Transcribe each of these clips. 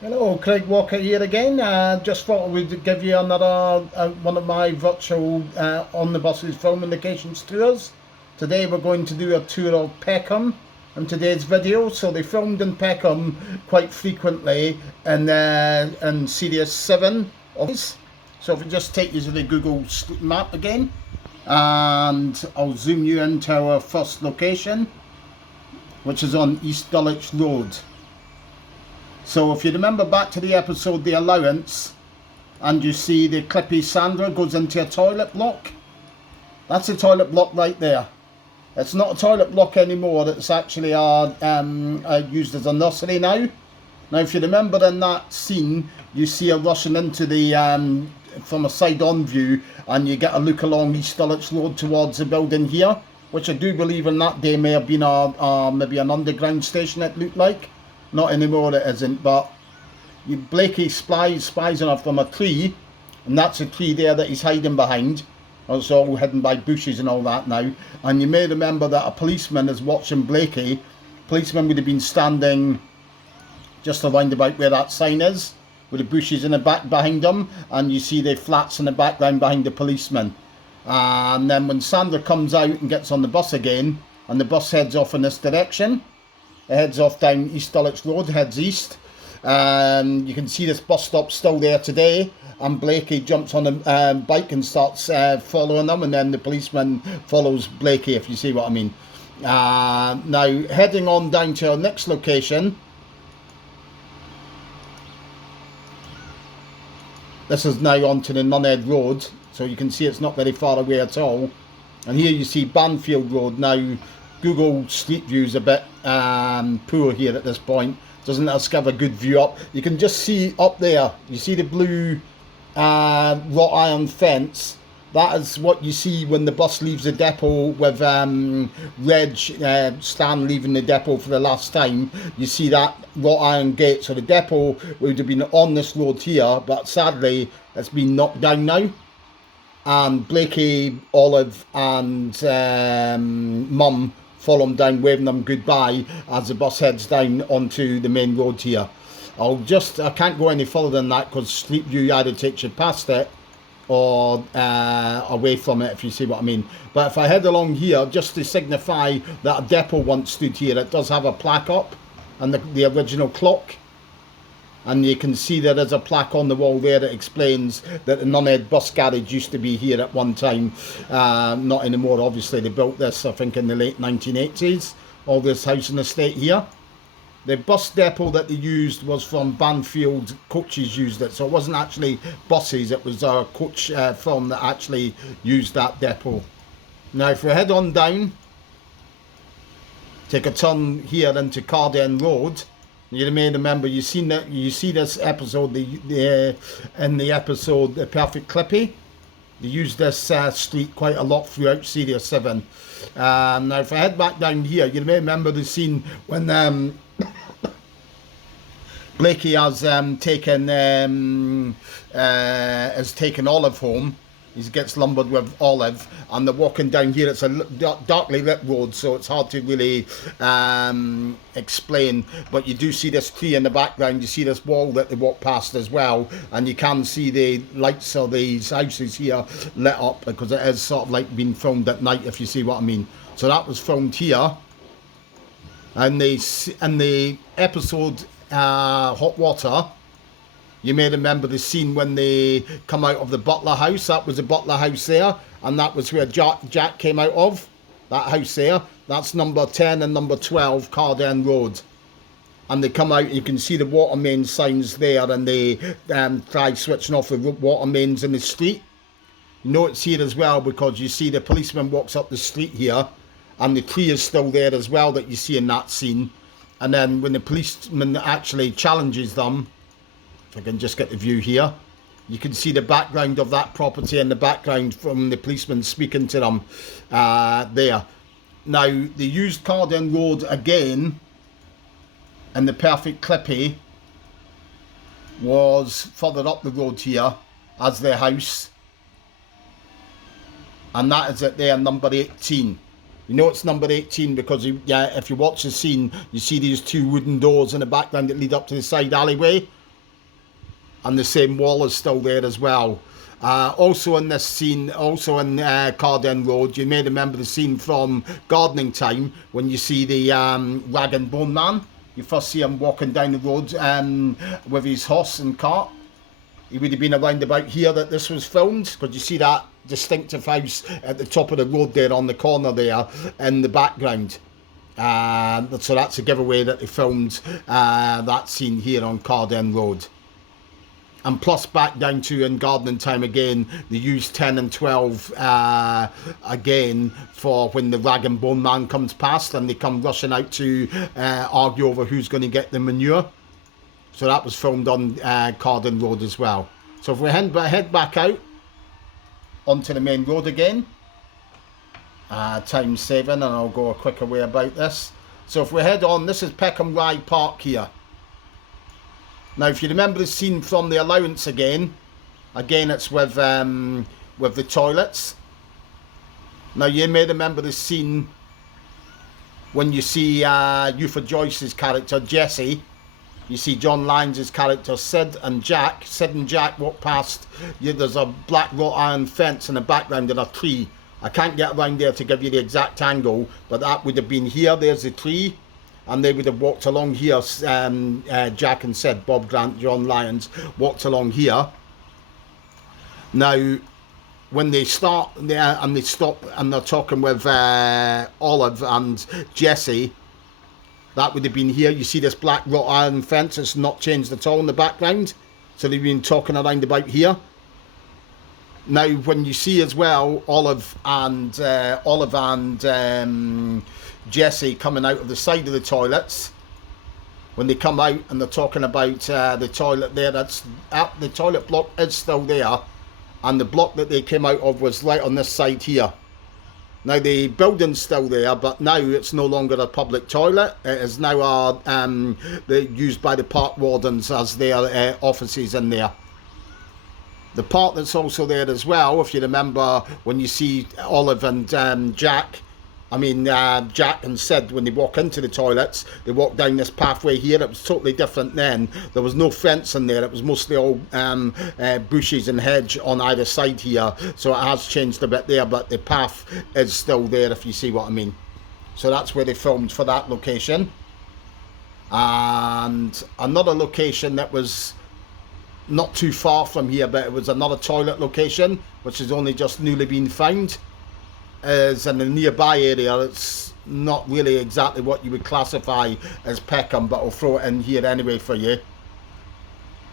Hello, Craig Walker here again. Just thought I would give you another one of my virtual on the buses filming locations tours. Today we're going to do a tour of Peckham in today's video. So they filmed in Peckham quite frequently in Series 7 of this. So if we just take you to the Google map again, and I'll zoom you into our first location, which is on East Dulwich Road. So if you remember back to the episode The Allowance, and you see the Clippy Sandra goes into a toilet block, that's a toilet block right there. It's not a toilet block anymore, it's actually used as a nursery now. Now if you remember in that scene, you see her rushing into the, from a side-on view, and you get a look along East Dulwich Road towards the building here, which I do believe in that day may have been maybe an underground station, it looked like. Not anymore, it isn't, but Blakey spies on her from a tree, and that's a tree there that he's hiding behind. It's all hidden by bushes and all that now. And you may remember that a policeman is watching Blakey. Policeman would have been standing just around about where that sign is, with the bushes in the back behind him, and you see the flats in the background behind the policeman. And then when Sandra comes out and gets on the bus again, and the bus heads off in this direction, it heads off down East Dulwich Road, heads east. You can see this bus stop still there today, and Blakey jumps on a bike and starts following them, and then the policeman follows Blakey, if you see what I mean. Now, heading on down to our next location. This is now onto the Nunhead Road, so you can see it's not very far away at all. And here you see Banfield Road. Now, Google Street View is a bit poor here at this point. Doesn't give a good view up. You can just see up there, you see the blue wrought iron fence. That is what you see when the bus leaves the depot with Stan leaving the depot for the last time. You see that wrought iron gate. So the depot would have been on this road here, but sadly it's been knocked down now. And Blakey, Olive and Mum follow them down, waving them goodbye as the bus heads down onto the main road here. I can't go any further than that because Street View either takes you past it or away from it, if you see what I mean. But if I head along here, just to signify that a depot once stood here, it does have a plaque up and the original clock. And you can see there is a plaque on the wall there that explains that the Nunhead bus garage used to be here at one time. Not anymore, obviously. They built this, I think, in the late 1980s. All this housing estate here. The bus depot that they used was from Banfield. Coaches used it. So it wasn't actually buses. It was a coach firm that actually used that depot. Now, if we head on down, take a turn here into Carden Road. You may remember you see this episode in the episode The Perfect Clippy. They used this street quite a lot throughout Series 7. Now if I head back down here, you may remember the scene when Blakey has taken Olive home. He gets lumbered with Olive, and they're walking down here. It's a darkly lit road, so it's hard to really explain. But you do see this tree in the background. You see this wall that they walk past as well, and you can see the lights of these houses here lit up because it is sort of like being filmed at night, if you see what I mean. So that was filmed here, and the episode Hot Water. You may remember the scene when they come out of the Butler house. That was the Butler house there, and that was where Jack came out of. That house there. That's number 10 and number 12, Carden Road. And they come out, you can see the water main signs there, and they try switching off the water mains in the street. You know it's here as well because you see the policeman walks up the street here, and the tree is still there as well that you see in that scene. And then when the policeman actually challenges them, if I can just get the view here, you can see the background of that property in the background from the policeman speaking to them there. Now, they used Carden Road again, and the Perfect Clippy was further up the road here as their house. And that is it there, number 18. You know it's number 18 because if you watch the scene, you see these two wooden doors in the background that lead up to the side alleyway. and the same wall is still there as well. Also in this scene, also in Cardenne Road, you may remember the scene from Gardening Time when you see the rag and bone man. You first see him walking down the road with his horse and cart. He would have been around about here that this was filmed, because you see that distinctive house at the top of the road there on the corner there in the background. So that's a giveaway that they filmed that scene here on Cardenne Road. And plus back down to in Gardening Time again, they used 10 and 12 again for when the rag and bone man comes past and they come rushing out to argue over who's going to get the manure. So that was filmed on Cardenne Road as well. So if we head back out onto the main road again, time saving, and I'll go a quicker way about this. So if we head on, this is Peckham Rye Park here. Now, if you remember the scene from the allowance again it's with the toilets. Now, you may remember the scene when you see Eupha Joyce's character, Jesse. You see John Lyons' character, Sid and Jack. Sid and Jack walk past. There's a black wrought iron fence in the background and a tree. I can't get around there to give you the exact angle, but that would have been here. There's the tree. And they would have walked along here, Jack and Sid, Bob Grant, John Lyons, walked along here. Now, when they start there and they stop and they're talking with Olive and Jesse, that would have been here. You see this black wrought iron fence, it's not changed at all in the background. So they've been talking around about here. Now, when you see as well Olive and Jesse coming out of the side of the toilets, when they come out and they're talking about the toilet there, the toilet block is still there, and the block that they came out of was right on this side here. Now the building's still there, but now it's no longer a public toilet. It is now used by the park wardens as their offices in there. The part that's also there as well, if you remember when you see Olive and Jack and Sid, when they walk into the toilets, they walk down this pathway here. It was totally different then. There was no fence in there. It was mostly all bushes and hedge on either side here. So it has changed a bit there, but the path is still there, if you see what I mean. So that's where they filmed for that location. And another location that was not too far from here, but it was another toilet location, which has only just newly been found, is in the nearby area. It's not really exactly what you would classify as Peckham, but I'll throw it in here anyway for you.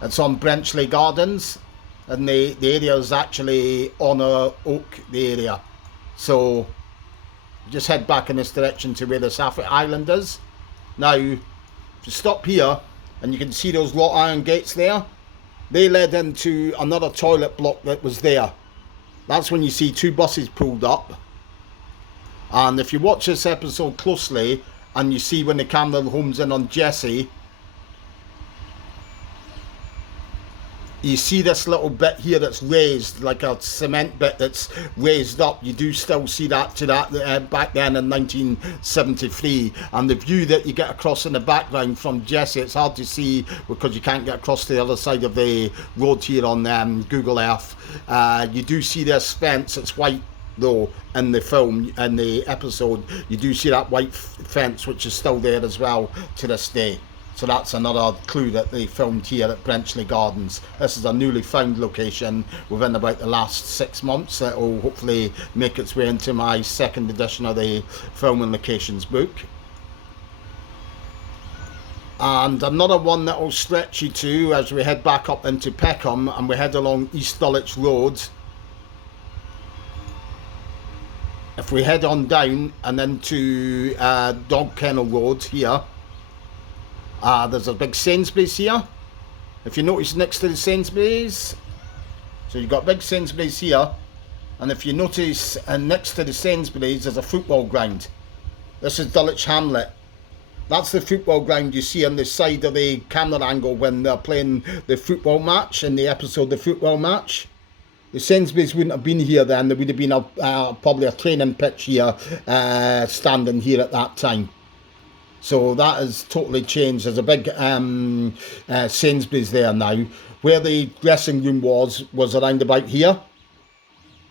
It's on Brenchley Gardens, and the area is actually Honour Oak, the area. So just head back in this direction to where the Saffron Island is. Now, if you stop here, and you can see those wrought iron gates there, they led into another toilet block that was there. That's when you see two buses pulled up. And if you watch this episode closely and you see when the camera homes in on Jesse, you see this little bit here that's raised, like a cement bit that's raised up. You do still see that back then in 1973. And the view that you get across in the background from Jesse, it's hard to see because you can't get across to the other side of the road here on Google Earth. You do see this fence. It's white though in the film, in the episode. You do see that white fence, which is still there as well to this day. So that's another clue that they filmed here at Brenchley Gardens. This is a newly found location within about the last 6 months. That will hopefully make its way into my second edition of the filming locations book. And another one that will stretch you to as we head back up into Peckham and we head along East Dulwich Road. If we head on down and into Dog Kennel Road here, there's a big Sainsbury's here. If you notice next to the Sainsbury's, so you've got big Sainsbury's here, and if you notice next to the Sainsbury's there's a football ground. This is Dulwich Hamlet. That's the football ground you see on the side of the camera angle when they're playing the football match in the episode The Football Match. The Sainsbury's wouldn't have been here then. There would have been probably a training pitch here, standing here at that time. So that has totally changed. There's a big Sainsbury's there now. Where the dressing room was around about here.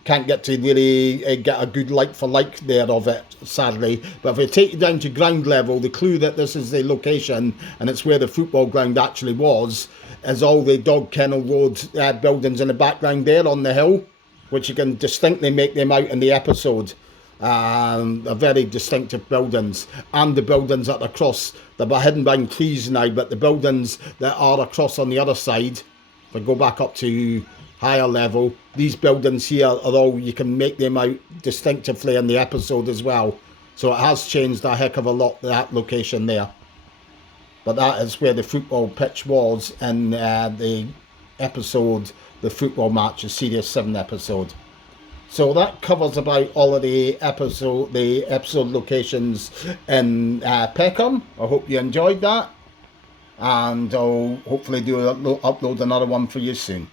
Can't get to really get a good like for like there of it, sadly. But if we take it down to ground level, the clue that this is the location and it's where the football ground actually was, is all the Dog Kennel Road buildings in the background there on the hill, which you can distinctly make them out in the episode. Are very distinctive buildings, and the buildings that are across, they're hidden behind trees now, but the buildings that are across on the other side, if I go back up to higher level, these buildings here are all, you can make them out distinctively in the episode as well. So it has changed a heck of a lot, that location there. But that is where the football pitch was in the episode, the football match, the Series 7 episode. So that covers about all of the episode locations in Peckham. I hope you enjoyed that, and I'll hopefully upload another one for you soon.